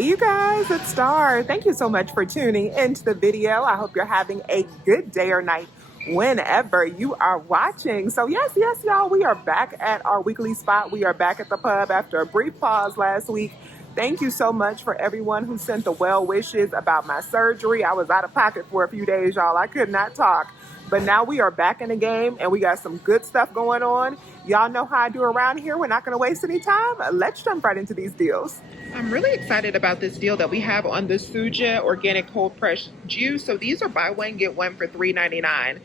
Hey you guys, it's Star. Thank you so much for tuning into the video. I hope you're having a good day or night whenever you are watching. So yes, y'all, we are back at our weekly spot. We are back at the pub after a brief pause last week. Thank you so much for everyone who sent the well wishes about my surgery. I was out of pocket for a few days, y'all. I could not talk. But now we are back in the game and we got some good stuff going on. Y'all know how I do around here. We're not going to waste any time. Let's jump right into these deals. I'm really excited about this deal that we have on the Suja organic cold pressed juice. So these are buy one, get one for $3.99.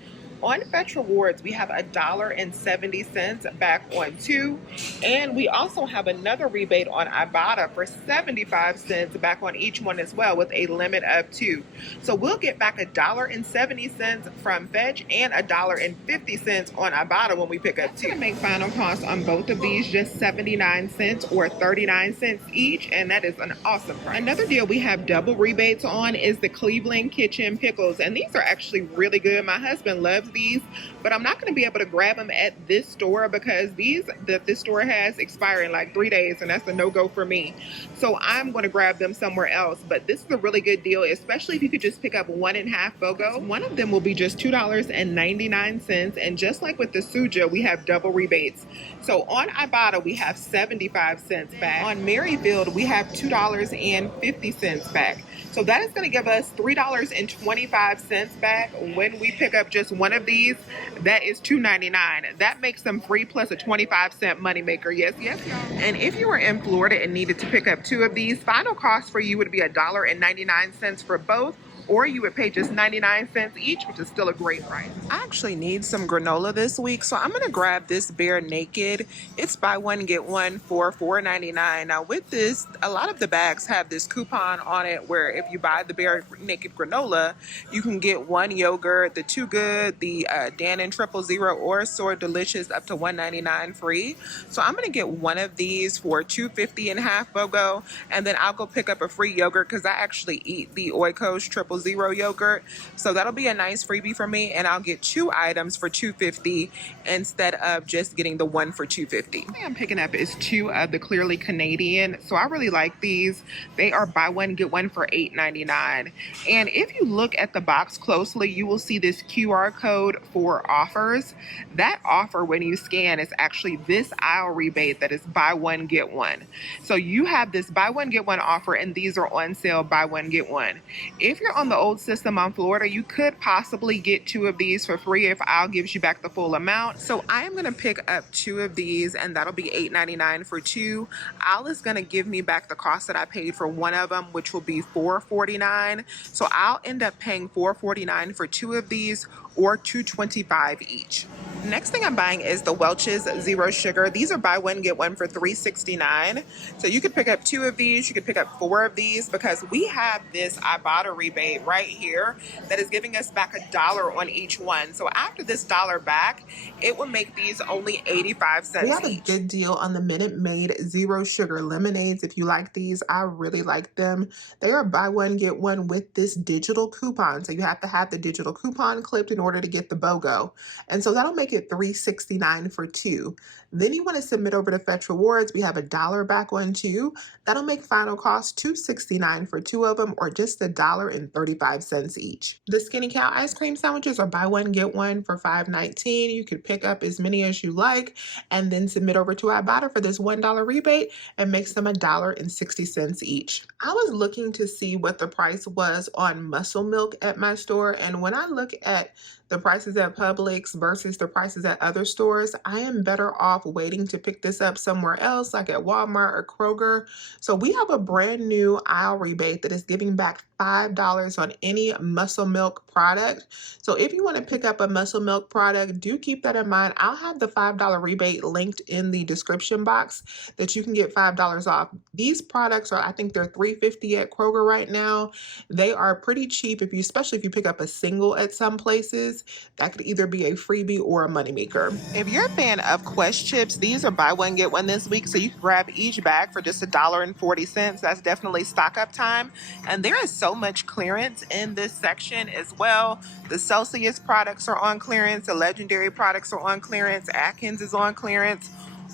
On Fetch Rewards, we have $1.70 back on 2. And we also have another rebate on Ibotta for 75 cents back on each one as well with a limit of 2. So we'll get back $1.70 from Fetch and $1.50 on Ibotta when we pick up 2. Make final cost on both of these just 79 cents or 39 cents each, and that is an awesome price. Another deal we have double rebates on is the Cleveland Kitchen Pickles, and these are actually really good. My husband loves these, but I'm not going to be able to grab them at this store because these that this store has expire in like 3 days, and that's a no-go for me. So I'm going to grab them somewhere else. But this is a really good deal, especially if you could just pick up 1.5 BOGO. One of them will be just $2.99, and just like with the Suja, we have double rebates. So on Ibotta, we have 75 cents back. On Merrifield, we have $2.50 back. So that is going to give us $3.25 back when we pick up just one of these. That is $2.99. That makes them free plus a 25-cent moneymaker. Yes, y'all. And if you were in Florida and needed to pick up 2 of these, final cost for you would be $1.99 for both, or you would pay just 99 cents each, which is still a great price. I actually need some granola this week, so I'm gonna grab this Bare Naked. It's buy one, get one for $4.99. Now with this, a lot of the bags have this coupon on it where if you buy the Bare Naked granola, you can get 1 yogurt, the Too Good, the Dannon 000, or Soar Delicious up to $1.99 free. So I'm gonna get one of these for $2.50 BOGO, and then I'll go pick up a free yogurt because I actually eat the Oikos 000 yogurt, so that'll be a nice freebie for me, and I'll get 2 items for $2.50 instead of just getting the one for $2.50. What I'm picking up is 2 of the Clearly Canadian, so I really like these. They are buy one get one for $8.99, and if you look at the box closely, you will see this QR code for offers. That offer, when you scan, is actually this aisle rebate that is buy one get one. So you have this buy one get one offer, and these are on sale buy one get one. If you're on the old system on Florida, you could possibly get 2 of these for free if I'll gives you back the full amount. So I am going to pick up 2 of these, and that'll be $8.99 for 2. Al is going to give me back the cost that I paid for one of them, which will be $4.49. So I'll end up paying $4.49 for 2 of these, or $2.25 each. Next thing I'm buying is the Welch's Zero Sugar. These are buy one get one for $3.69. So you could pick up 2 of these, you could pick up 4 of these, because we have this Ibotta rebate right here that is giving us back $1 on each one. So after this $1 back, it will make these only 85 cents. We have a good deal on the Minute Maid Zero Sugar lemonades. If you like these, I really like them. They are buy one get one with this digital coupon. So you have to have the digital coupon clipped in order to get the BOGO. And so that'll make it $3.69 for 2. Then you want to submit over to Fetch Rewards. We have $1 back on 2. That'll make final cost $2.69 for 2 of them, or just $1.35 each. The Skinny Cow ice cream sandwiches are buy one get one for $5.19. You can pick up as many as you like, and then submit over to Ibotta for this $1 rebate, and makes them $1.60 each. I was looking to see what the price was on muscle milk at my store, and when I look at the prices at Publix versus the prices at other stores, I am better off waiting to pick this up somewhere else, like at Walmart or Kroger. So we have a brand new aisle rebate that is giving back $5 on any muscle milk product. So if you want to pick up a muscle milk product, do keep that in mind. I'll have the $5 rebate linked in the description box that you can get $5 off. These products are, I think they're $3.50 at Kroger right now. They are pretty cheap, especially if you pick up a single at some places. That could either be a freebie or a moneymaker. If you're a fan of Quest chips, these are buy one get one this week, so you can grab each bag for just $1.40. That's definitely stock up time, and there is so much clearance in this section as well. The Celsius products are on clearance, the Legendary products are on clearance, Atkins is on clearance.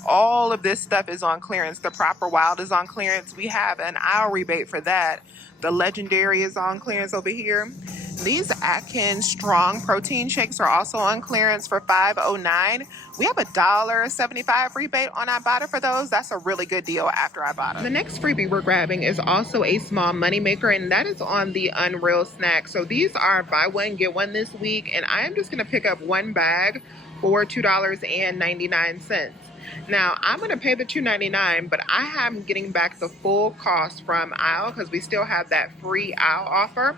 All of this stuff is on clearance. The Proper Wild is on clearance. We have an aisle rebate for that. The Legendary is on clearance over here. These Atkins Strong Protein Shakes are also on clearance for $5.09. We have a $1.75 rebate on Ibotta for those. That's a really good deal after Ibotta. The next freebie we're grabbing is also a small moneymaker, and that is on the Unreal Snack. So these are buy one, get one this week, and I am just going to pick up one bag for $2.99. Now, I'm going to pay the $2.99, but I am getting back the full cost from aisle because we still have that free aisle offer.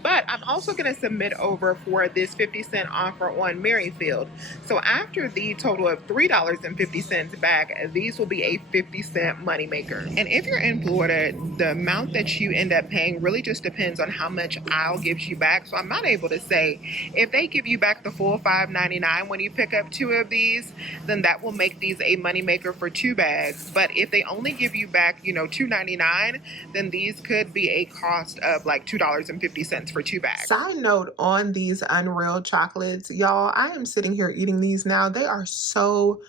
But I'm also going to submit over for this 50-cent offer on Merrifield. So after the total of $3.50 back, these will be a 50-cent moneymaker. And if you're in Florida, the amount that you end up paying really just depends on how much aisle gives you back. So I'm not able to say if they give you back the full $5.99 when you pick up 2 of these, then that will make these a moneymaker for 2 bags. But if they only give you back, $2.99, then these could be a cost of like $2.50 for 2 bags. Side note on these Unreal chocolates, y'all, I am sitting here eating these now. They are so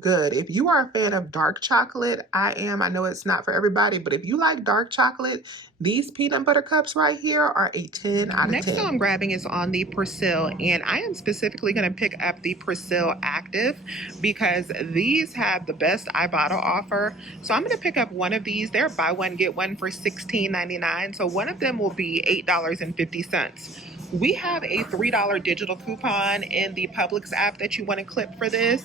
good. If you are a fan of dark chocolate, I am. I know it's not for everybody, but if you like dark chocolate, these peanut butter cups right here are a 10 out of 10. Next one I'm grabbing is on the Persil, and I am specifically going to pick up the Persil Active because these have the best Ibotta offer. So I'm going to pick up one of these. They're buy one, get one for $16.99. So one of them will be $8.50. We have a $3 digital coupon in the Publix app that you want to clip for this.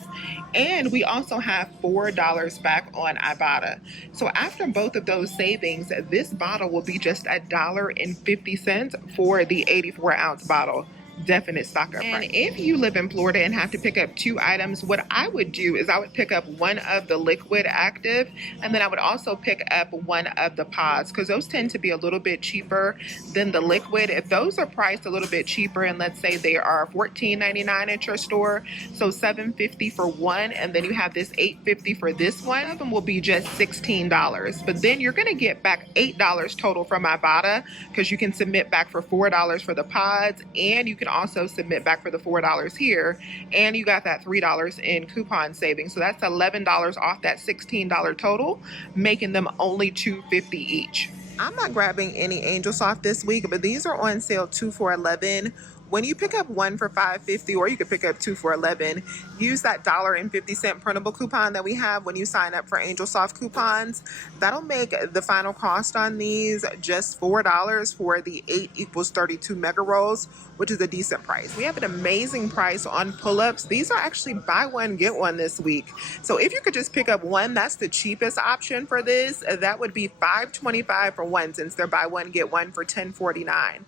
And we also have $4 back on Ibotta. So after both of those savings, this bottle will be just $1.50 for the 84-ounce bottle. Definite stock up price. And if you live in Florida and have to pick up 2 items, what I would do is I would pick up one of the liquid active, and then I would also pick up one of the pods because those tend to be a little bit cheaper than the liquid. If those are priced a little bit cheaper, and let's say they are $14.99 at your store, so $7.50 for one, and then you have this $8.50 for this one, of them will be just $16. But then you're going to get back $8 total from Ibotta because you can submit back for $4 for the pods, and you can also submit back for the $4 here, and you got that $3 in coupon savings. So that's $11 off that $16 total, making them only $2.50 each. I'm not grabbing any Angel Soft this week, but these are on sale 2 for $11. When you pick up one for $5.50, or you could pick up 2 for $11, use that $1.50 printable coupon that we have when you sign up for Angel Soft coupons. That'll make the final cost on these just $4 for the 8 equals 32 mega rolls, which is a decent price. We have an amazing price on pull-ups. These are actually buy one, get one this week. So if you could just pick up one, that's the cheapest option for this. That would be $5.25 for one, since they're buy one, get one for $10.49.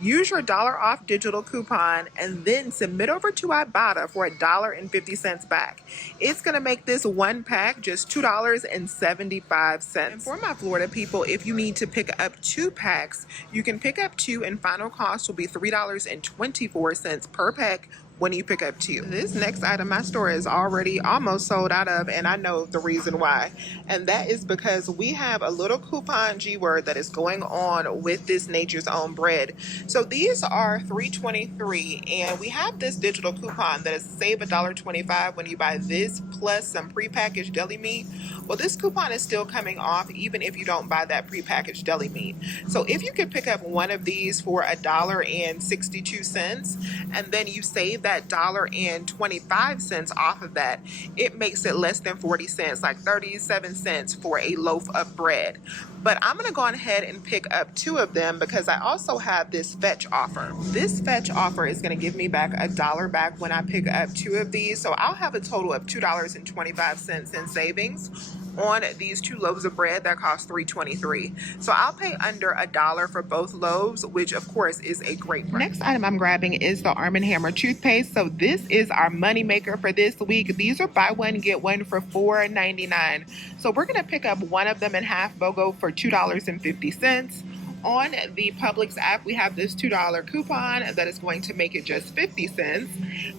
Use your $1 off digital coupon and then submit over to Ibotta for $1.50 back. It's going to make this one pack just $2.75. And for my Florida people, if you need to pick up 2 packs, you can pick up 2 and final cost will be $3.24 per pack when you pick up 2. This next item my store is already almost sold out of, and I know the reason why. And that is because we have a little coupon G-word that is going on with this Nature's Own bread. So these are $3.23, and we have this digital coupon that is save $1.25 when you buy this plus some prepackaged deli meat. Well, this coupon is still coming off even if you don't buy that prepackaged deli meat. So if you could pick up one of these for $1.62, and then you save that $1.25 off of that, it makes it less than 40 cents, like 37 cents for a loaf of bread. But I'm going to go ahead and pick up 2 of them because I also have this fetch offer. This fetch offer is going to give me back $1 back when I pick up 2 of these. So I'll have a total of $2.25 in savings on these 2 loaves of bread that cost $3.23. So I'll pay under $1 for both loaves, which of course is a great price. Next item I'm grabbing is the Arm & Hammer toothpaste. So this is our money maker for this week. These are buy one, get one for $4.99. So we're going to pick up one of them in half BOGO for $2.50. On the Publix app, we have this $2 coupon that is going to make it just 50 cents.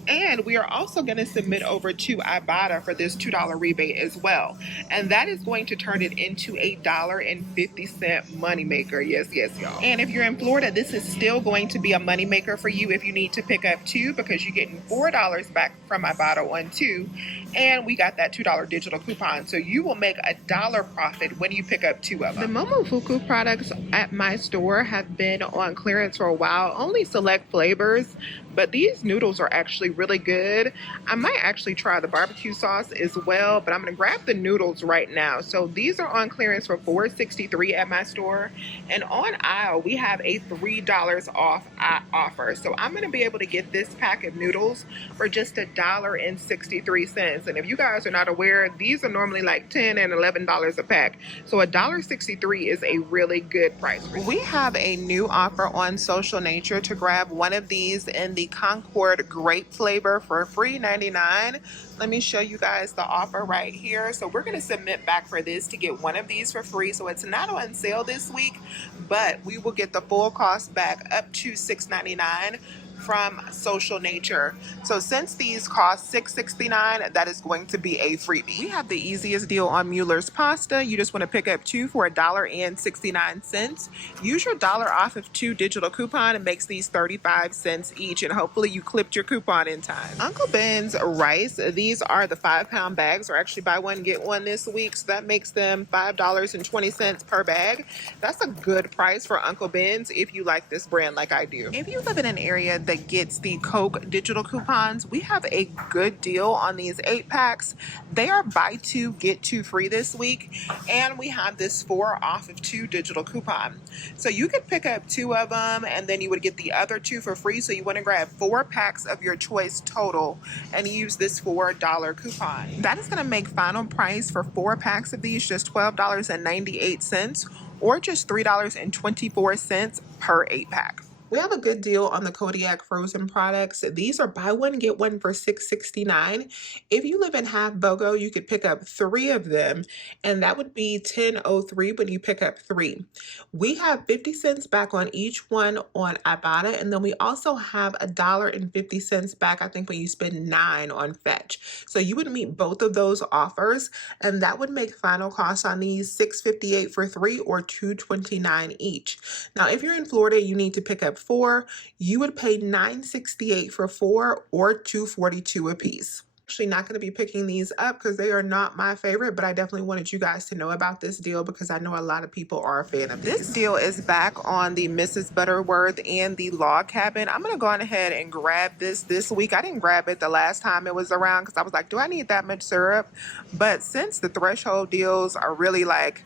And we are also going to submit over to Ibotta for this $2 rebate as well. And that is going to turn it into a $1.50 moneymaker. Yes, yes, y'all. And if you're in Florida, this is still going to be a moneymaker for you if you need to pick up 2, because you're getting $4 back from Ibotta on 2. And we got that $2 digital coupon. So you will make a $1 profit when you pick up 2 of them. The Momofuku products at my store have been on clearance for a while, only select flavors, but these noodles are actually really good. I might actually try the barbecue sauce as well, but I'm gonna grab the noodles right now. So these are on clearance for $4.63 at my store, and on aisle we have a $3 off offer. So I'm gonna be able to get this pack of noodles for just $1.63. And if you guys are not aware, these are normally like $10 and $11 a pack. So $1.63 is a really good price. We have a new offer on Social Nature to grab one of these in the Concord grape flavor for free $99. Let me show you guys the offer right here. So we're going to submit back for this to get one of these for free. So it's not on sale this week, but we will get the full cost back up to $6.99 from Social Nature. So since these cost $6.69, that is going to be a freebie. We have the easiest deal on Mueller's pasta. You just want to pick up 2 for $1.69. Use your $1 off of 2 digital coupon. It makes these 35 cents each, and hopefully you clipped your coupon in time. Uncle Ben's rice, these are the 5-pound bags, or actually buy one get one this week, so that makes them $5.20 per bag. That's a good price for Uncle Ben's if you like this brand like I do. If you live in an area that gets the Coke digital coupons, we have a good deal on these 8-packs. They are buy 2 get 2 free this week, and we have this 4 off of 2 digital coupon. So you could pick up 2 of them and then you would get the other 2 for free. So you want to grab 4 packs of your choice total and use this $4 coupon. That is going to make final price for 4 packs of these just $12.98, or just $3.24 per 8-pack. We have a good deal on the Kodiak frozen products. These are buy one, get one for $6.69. If you live in Half Bogo, you could pick up 3 of them, and that would be $10.03 when you pick up 3. We have 50 cents back on each one on Ibotta, and then we also have $1.50 back, I think, when you spend 9 on Fetch. So you would meet both of those offers, and that would make final cost on these $6.58 for 3, or $2.29 each. Now, if you're in Florida, you need to pick up 4. You would pay $9.68 for 4, or $2.42 a piece. Actually not going to be picking these up because they are not my favorite, but I definitely wanted you guys to know about this deal because I know a lot of people are a fan of this. This deal is back on the Mrs. Butterworth and the Log Cabin. I'm going to go on ahead and grab this week. I didn't grab it the last time it was around because I was like, do I need that much syrup? But since the threshold deals are really like,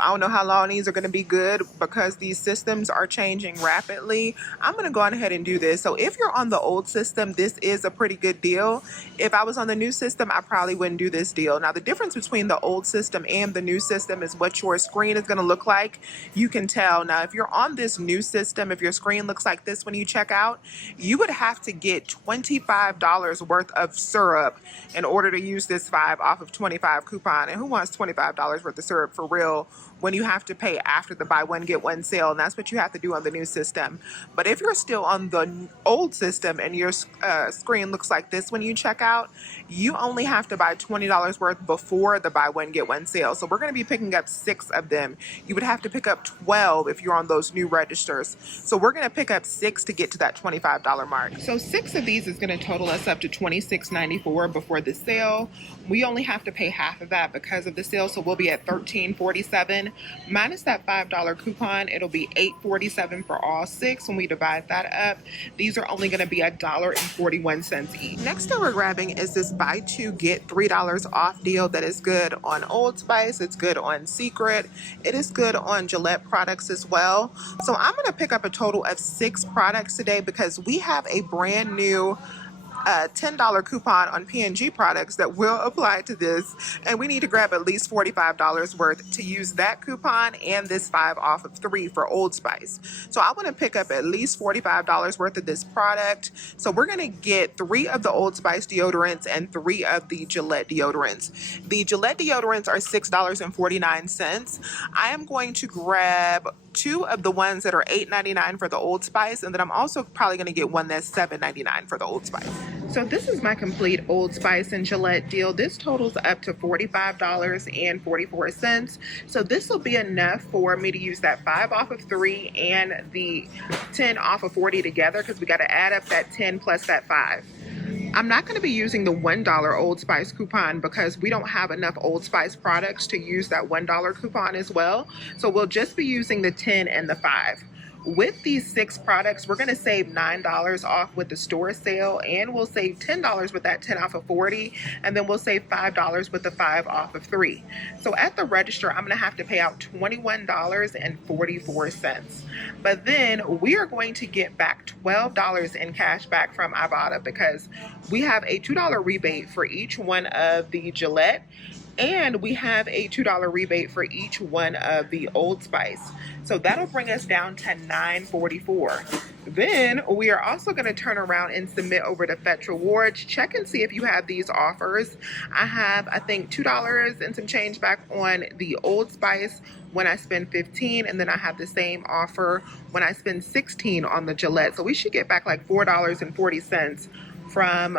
I don't know how long these are going to be good because these systems are changing rapidly, I'm going to go on ahead and do this. So if you're on the old system, this is a pretty good deal. If I was on the new system, I probably wouldn't do this deal. Now, the difference between the old system and the new system is what your screen is going to look like. You can tell. Now, if you're on this new system, if your screen looks like this when you check out, you would have to get $25 worth of syrup in order to use this 5 off of 25 coupon. And who wants $25 worth of syrup for real when you have to pay after the buy one get one sale? And that's what you have to do on the new system. But if you're still on the old system and your screen looks like this when you check out, you only have to buy $20 worth before the buy one get one sale. So we're going to be picking up 6 of them. You would have to pick up 12 if you're on those new registers. So we're going to pick up 6 to get to that $25 mark. So 6 of these is going to total us up to $26.94 before the sale. We only have to pay half of that because of the sale, so we'll be at $13.47. Minus that $5 coupon, it'll be $8.47 for all 6. When we divide that up, these are only going to be $1.41 each. Next that we're grabbing is this buy 2 get $3 off deal that is good on Old Spice. It's good on Secret. It is good on Gillette products as well. So I'm going to pick up a total of 6 products today because we have a brand new a $10 coupon on P&G products that will apply to this, and we need to grab at least $45 worth to use that coupon and this 5 off of 3 for Old Spice. So I want to pick up at least $45 worth of this product. So we're going to get 3 of the Old Spice deodorants and 3 of the Gillette deodorants. The Gillette deodorants are $6.49. I am going to grab 2 of the ones that are $8.99 for the Old Spice, and then I'm also probably going to get one that's $7.99 for the Old Spice. So this is my complete Old Spice and Gillette deal. This totals up to $45.44. So this will be enough for me to use that 5 off of 3 and the 10 off of 40 together, because we got to add up that 10 plus that 5. I'm not going to be using the $1 Old Spice coupon because we don't have enough Old Spice products to use that $1 coupon as well. So we'll just be using the 10 and the 5. With these 6 products, we're going to save $9 off with the store sale, and we'll save $10 with that 10 off of 40, and then we'll save $5 with the 5 off of 3. So at the register, I'm going to have to pay out $21.44. But then we are going to get back $12 in cash back from Ibotta, because we have a $2 rebate for each one of the Gillette, and we have a $2 rebate for each one of the Old Spice. So that'll bring us down to $9.44. Then we are also going to turn around and submit over to Fetch Rewards. Check and see if you have these offers. I have, I think, $2 and some change back on the Old Spice when I spend $15, and then I have the same offer when I spend $16 on the Gillette. So we should get back like $4.40 from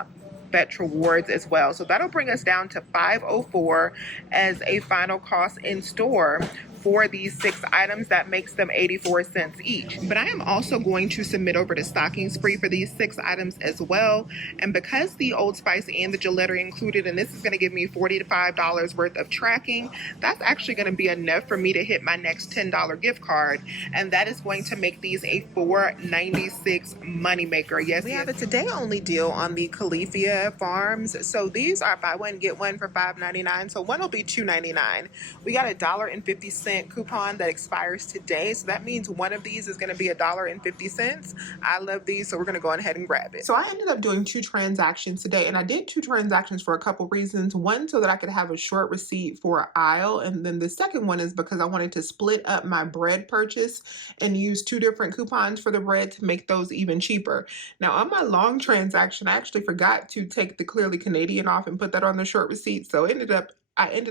Fetch Rewards as well. So that'll bring us down to $5.04 as a final cost in store for these 6 items. That makes them 84 cents each. But I am also going to submit over to Stocking Spree for these 6 items as well. And because the Old Spice and the Gillette are included, and this is going to give me $45 worth of tracking, that's actually going to be enough for me to hit my next $10 gift card. And that is going to make these a $4.96 moneymaker. Yes, we have a today only deal on the Califia Farms. So these are buy one, get one for $5.99. So one will be $2.99. We got a $1.50 coupon that expires today, so that means one of these is going to be $1.50. I love these, so we're going to go ahead and grab it. So I ended up doing 2 transactions today, and I did 2 transactions for a couple reasons. One, so that I could have a short receipt for aisle, and then the second one is because I wanted to split up my bread purchase and use 2 different coupons for the bread to make those even cheaper. Now on my long transaction, I actually forgot to take the Clearly Canadian off and put that on the short receipt, so I ended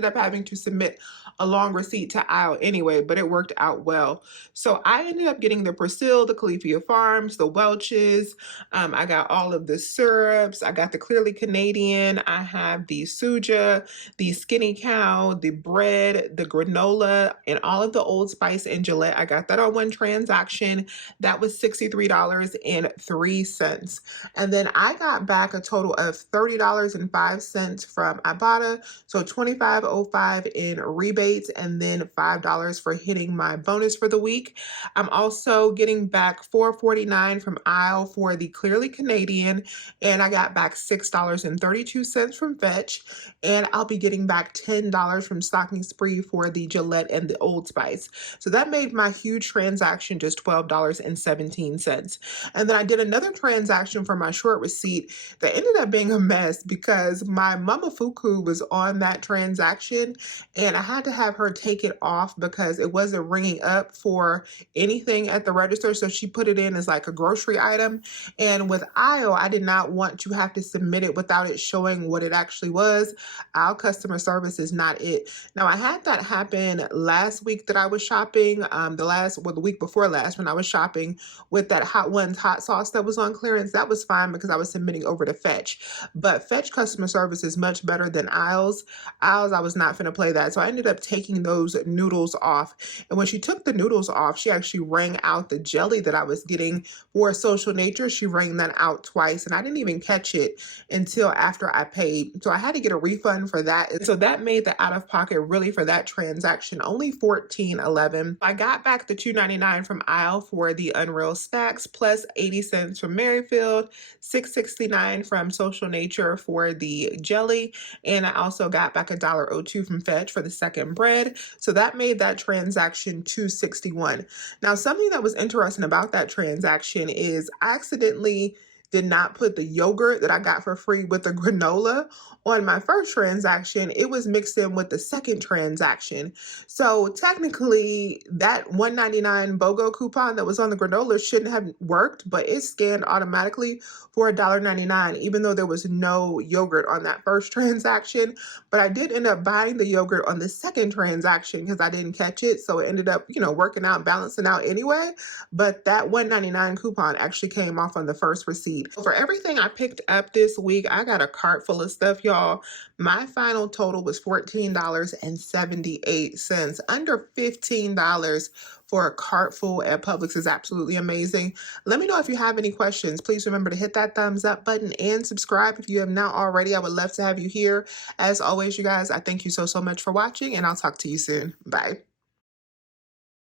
up having to submit a long receipt to aisle anyway, but it worked out well. So I ended up getting the Persil, the Califia Farms, the Welch's. I got all of the syrups. I got the Clearly Canadian. I have the Suja, the Skinny Cow, the bread, the granola, and all of the Old Spice and Gillette. I got that on one transaction. That was $63.03. And then I got back a total of $30.05 from Ibotta. So $25.05 in rebates, and then $5 for hitting my bonus for the week. I'm also getting back $4.49 from aisle for the Clearly Canadian, and I got back $6.32 from Fetch, and I'll be getting back $10 from Stocking Spree for the Gillette and the Old Spice. So that made my huge transaction just $12.17. And then I did another transaction for my short receipt that ended up being a mess because my Mama Fuku was on that transaction, and I had to have her take it off because it wasn't ringing up for anything at the register. So she put it in as like a grocery item. And with aisle, I did not want to have to submit it without it showing what it actually was. Aisle customer service is not it. Now I had that happen last week that I was shopping, the week before last when I was shopping with that Hot Ones hot sauce that was on clearance. That was fine because I was submitting over to Fetch. But Fetch customer service is much better than aisles. I was not finna play that. So I ended up taking those noodles off. And when she took the noodles off, she actually rang out the jelly that I was getting for Social Nature. She rang that out twice, and I didn't even catch it until after I paid. So I had to get a refund for that. And so that made the out-of-pocket really for that transaction only $14.11. I got back the $2.99 from aisle for the Unreal Snacks, plus 80 cents from Merrifield, $6.69 from Social Nature for the jelly, and I also got back $1.02 from Fetch for the second bread. So that made that transaction $2.61. Now, something that was interesting about that transaction is I accidentally did not put the yogurt that I got for free with the granola on my first transaction. It was mixed in with the second transaction. So technically that $1.99 BOGO coupon that was on the granola shouldn't have worked, but it scanned automatically for $1.99, even though there was no yogurt on that first transaction. But I did end up buying the yogurt on the second transaction because I didn't catch it. So it ended up, working out, balancing out anyway. But that $1.99 coupon actually came off on the first receipt. For everything I picked up this week, I got a cart full of stuff, y'all. My final total was $14.78, under $15 for a cart full at Publix is absolutely amazing. Let me know if you have any questions. Please remember to hit that thumbs up button and subscribe if you have not already. I would love to have you here. As always, you guys, I thank you so much for watching, and I'll talk to you soon. Bye.